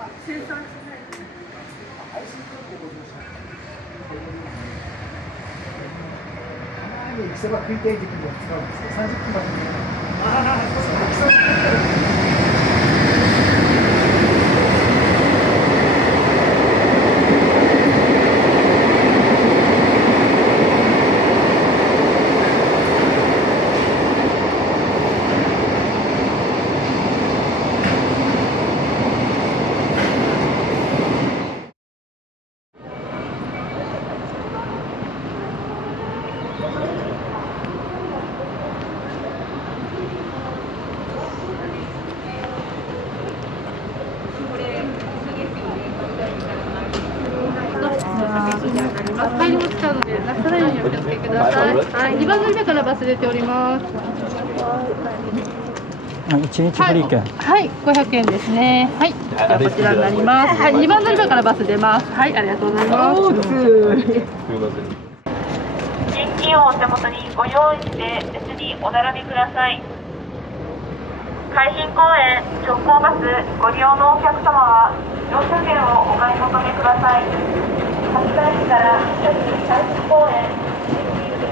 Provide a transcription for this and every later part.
伊勢は食いたい時には使うんですけど、30分までに。帰りも使うので、落車ないようにお気をつけください。はい、2番乗り目からバス出ております。1日フリー券。はい、500円ですね。はい、じゃあこちらになります。はい、2番乗り目からバス出ます。はい、ありがとうございます。現金をお手元にご用意して列にお並びください。海浜公園直行バスご利用のお客様は乗車券をお買い求めください。発車駅から海浜公園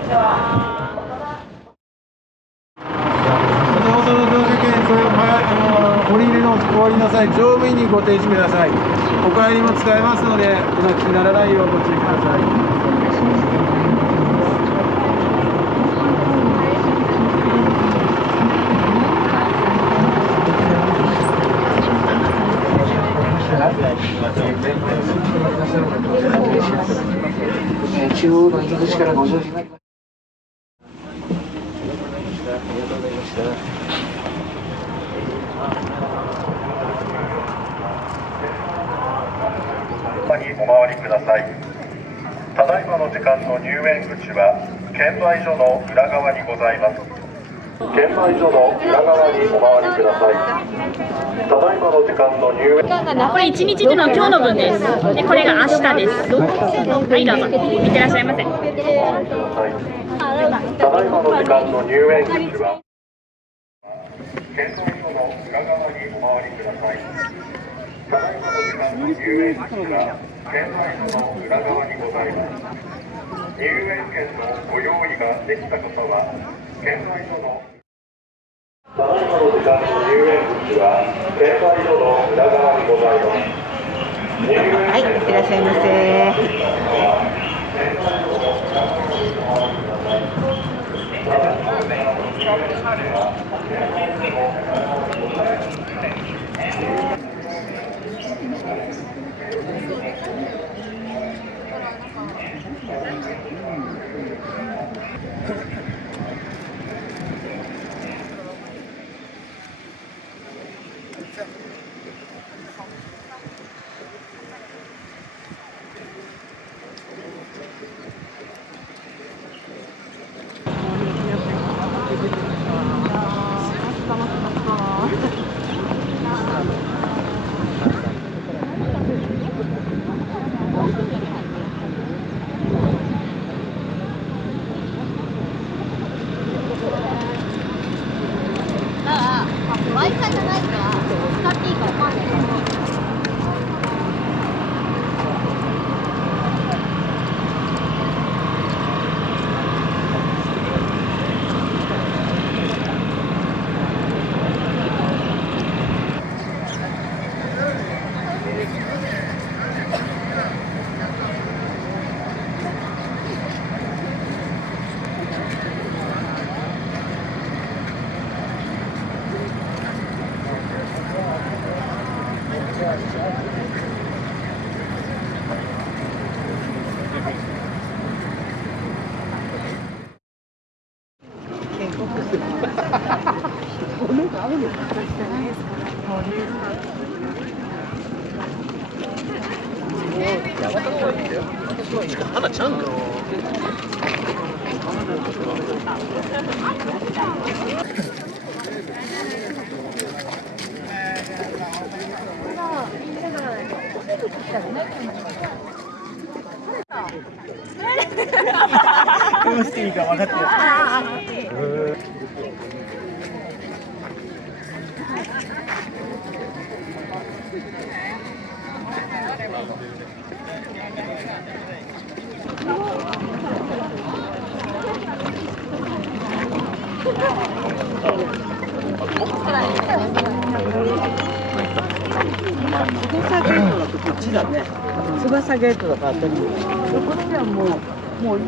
ではお手元の乗車券、それを降り入れの終わりの際、乗務員にご提示ください。お帰りも使えますので、お待ちにならないようご注意ください。中央の入り口からご乗車になります。にお回りください。ただいまの時間の入園口は券売所の裏側にございます。券売所の裏側にお回りください。ただいまの時間の入園。これ1日での今日の分です。で、これが明日です。はい、どうぞ。いってらっしゃいませ。ただいまの時間の入園口は券売所の裏側にお回りください。ただいまの時間の入園口は券売所の裏側にございます。入園券のご用意ができた方は券売所のただいまの時間の入園口は券売所の裏側にございます。はい、いってらっしゃいませ。Wi-Fi じゃないから使っていいかわかんない。花ちゃんか。どうしていいか分かってる。翼ゲートだとこっちだね。翼ゲートだからこっちはもういい。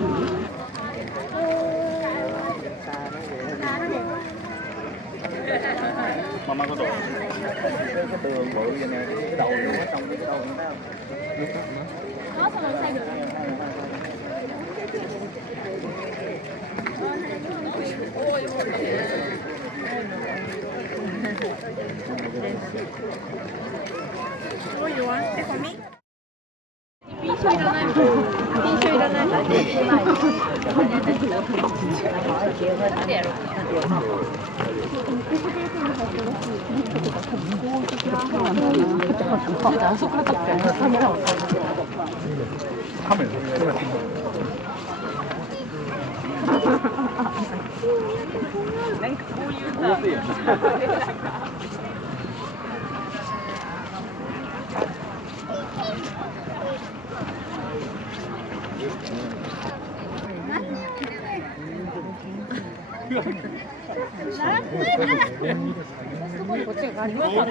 Mama có đồ. Cái tường bự vậy nè, cái đầu nó ở trong cái đầu nó. Có sao mà xây được. What do you want? Take for me? ピンショいらない。ピンショいらない。なんでやろう。あそこから撮ってカメラを。カメラ。なんかこういうさ。こっちがありますか？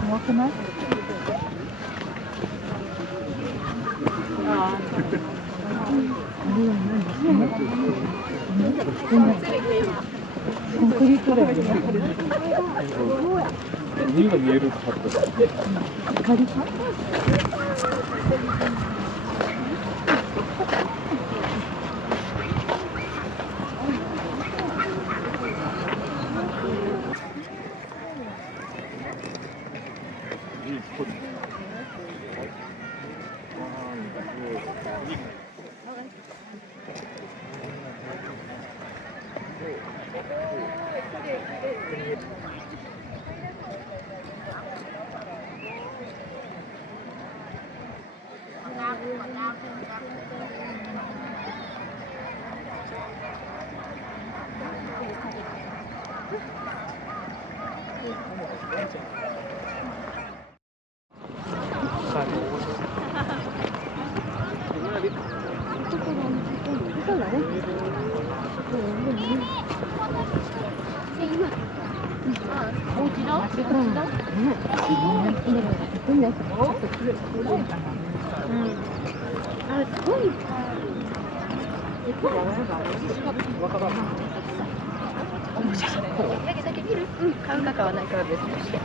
怖くない？コンクリートだよね。海が見えるかって。光か？買うか買わないかは別にして。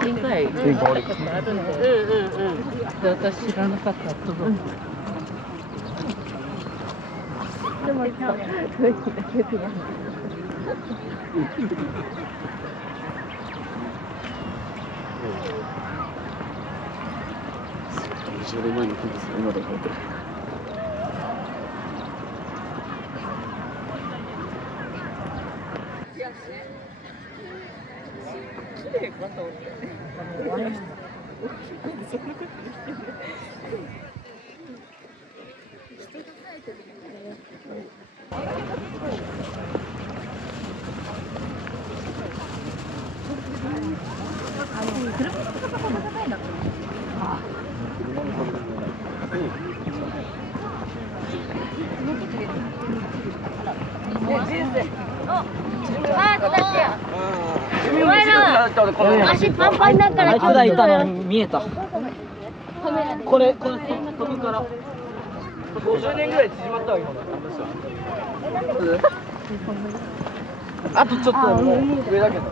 前回あるんで、私知らなかった。でも20年前の国ですよ、今でも。綺麗かと思って。足パンパンだからあいつらいたの見えた。これ飛ぶから50年ぐらい縮まったわ今の。あとちょっともう上だけど。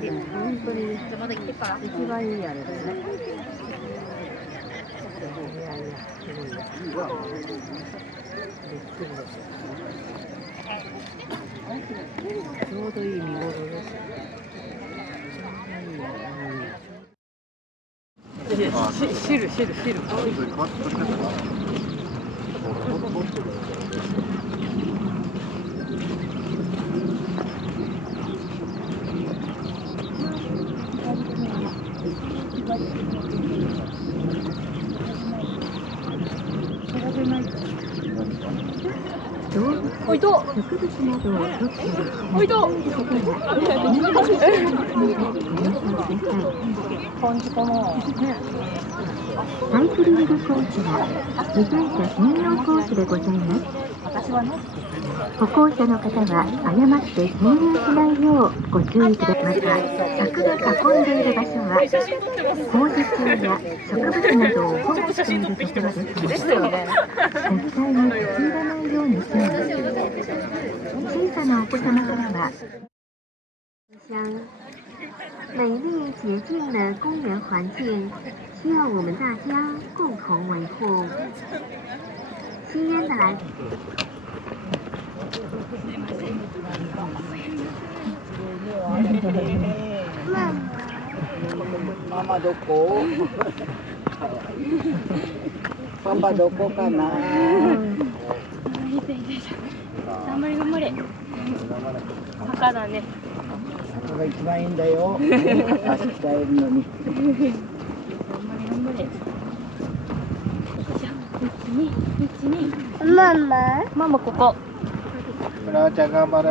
じゃあまだ行ってから一番いいあれですね。ちょうどいい見頃です。汁。おいと。おいと。感じかな。サイクリングコースは自転車専用コースでございます。私はね。歩行者の方は誤って進入しないようご注意ください。また、柵で囲んでいる場所は工事中や植物などを保護しているところですので、絶対に立ち入らないようにしてください。小さなお子様からは美丽洁净的公园环境需要我们大家共同维护。吸烟的来。ママどこ？パパどこかな？頑張れ。赤だね。これが一番いいんだよ。足鍛えるのに。頑張れ。ママここ。フラワーちゃん頑張れ。ち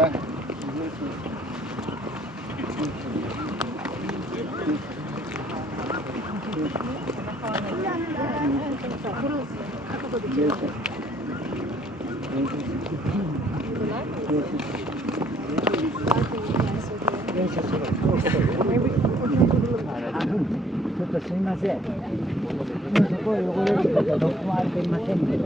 ょっとすみません。そこ汚れるからどこも歩けませんけど。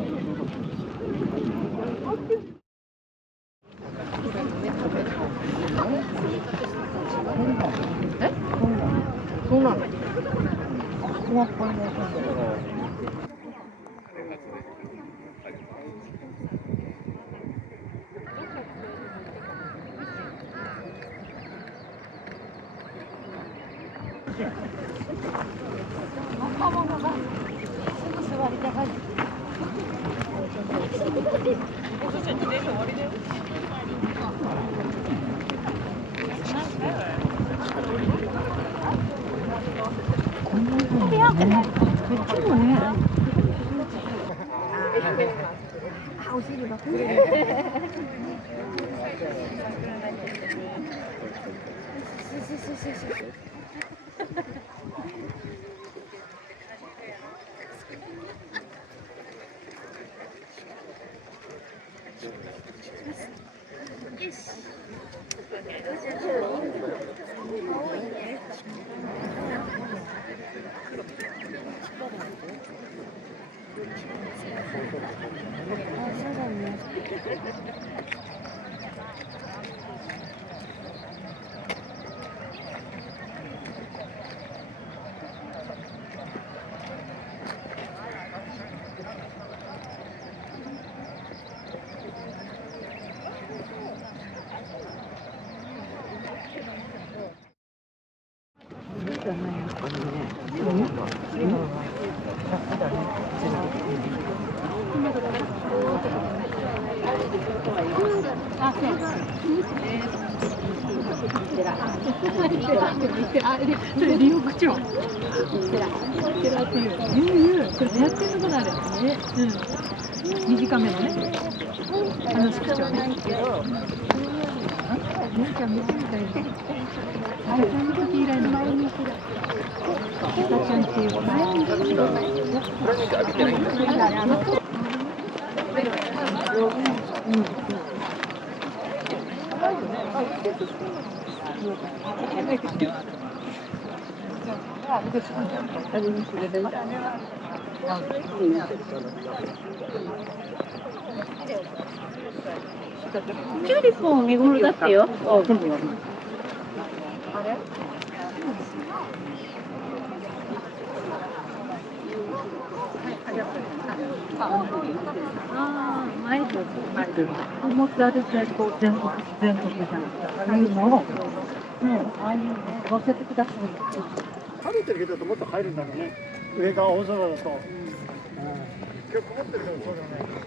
そうなの。お尻が触れる。それ利用口調。テラっていう。これやってるのかなあれ。短めのね。話口調ね。めっちゃ見てみたいです。あれ、何時以来の前に。赤ちゃんっていう前に。チューリップも見頃だってよ。あれ？ああ、前と思ってあれってこう全国じゃん。ああいうのを、ああいうのを乗せてください。晴れてるけどもっと入るんだろうね。上が青空だと。今日曇ってるからそうだね。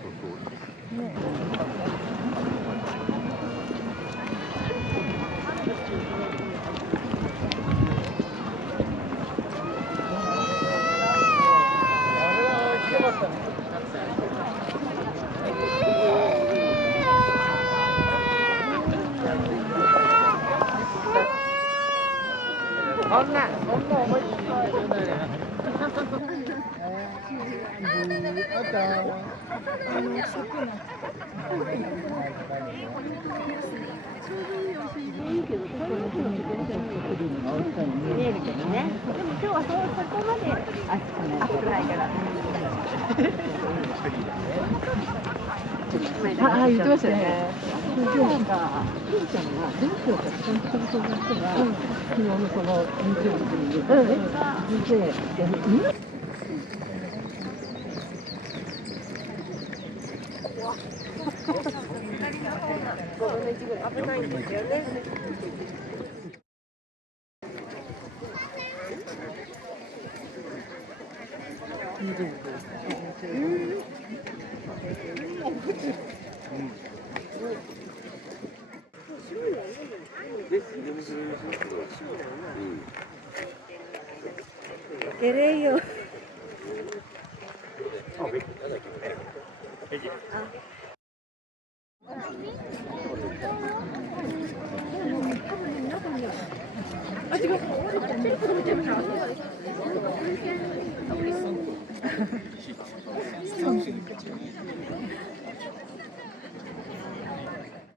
そんな思いつきないよね。見えるけどね。でも今日はそこまで暑くないから。ああ、言ってましたね。なんか、金ちゃんが、どうしようか、ちゃんとその人が、昨日のその、日曜日に言って、で、危ないんですよね。ゲレよ。